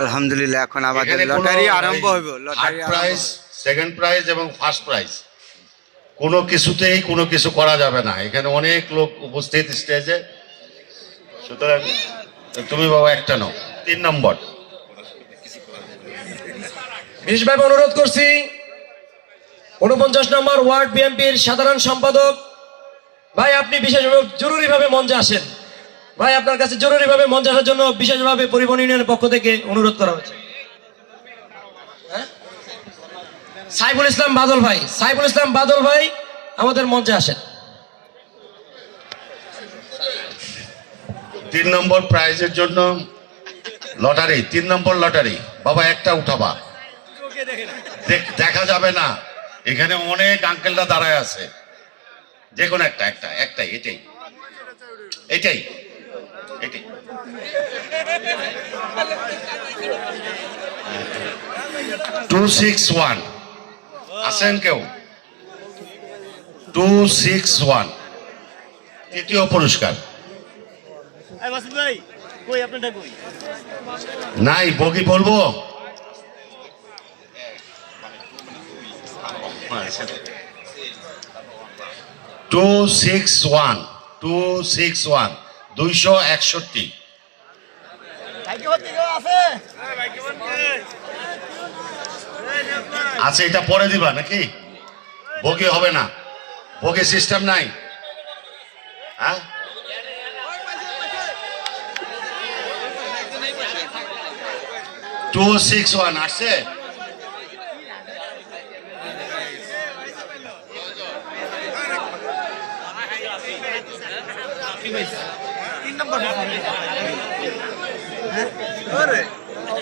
আলহামদুলিল্লাহ এখন আমাদের লটারি আরম্ভ হইব। লটারি প্রাইজ, সেকেন্ড প্রাইজ এবং ফার্স্ট প্রাইজ কোনো কিছুতেই কোনো কিছু করা যাবে না। এখানে অনেক লোক উপস্থিত স্টেজে, সুতরাং তুমি বাবা একটা নাও। 3 নম্বর বিশেষভাবে অনুরোধ করছি 49 নম্বর ওয়ার্ড বিএনপির সাধারণ সম্পাদক ভাই, আপনি বিশেষভাবে জরুরিভাবে মঞ্চে আসেন। ভাই, আপনার কাছে জরুরিভাবে মঞ্চে আসার জন্য বিশেষভাবে পরিবহন ইউনিয়নের পক্ষ থেকে অনুরোধ করা হয়েছে। সাইফুল ইসলাম বাদল ভাই, সাইফুল ইসলাম বাদল ভাই আমাদের মঞ্চে আসেন। 3 নম্বর প্রাইজের জন্য লটারি, 3 নম্বর লটারি। বাবা একটা উঠাবা, দেখা যাবে না, এখানে অনেক আঙ্কেলরা দাঁড়ায় আছে। যে কোনো একটাই এটাই এটাই এটাই 261 আছেন কেউ? 261 তৃতীয় পুরস্কার। নাই বগি বলবো? টু সিক্স ওয়ান 261 আচ্ছা, এটা পরে দিবা নাকি? বগি হবে না, বগি সিস্টেম নাই। হ্যাঁ, 261 আসছে।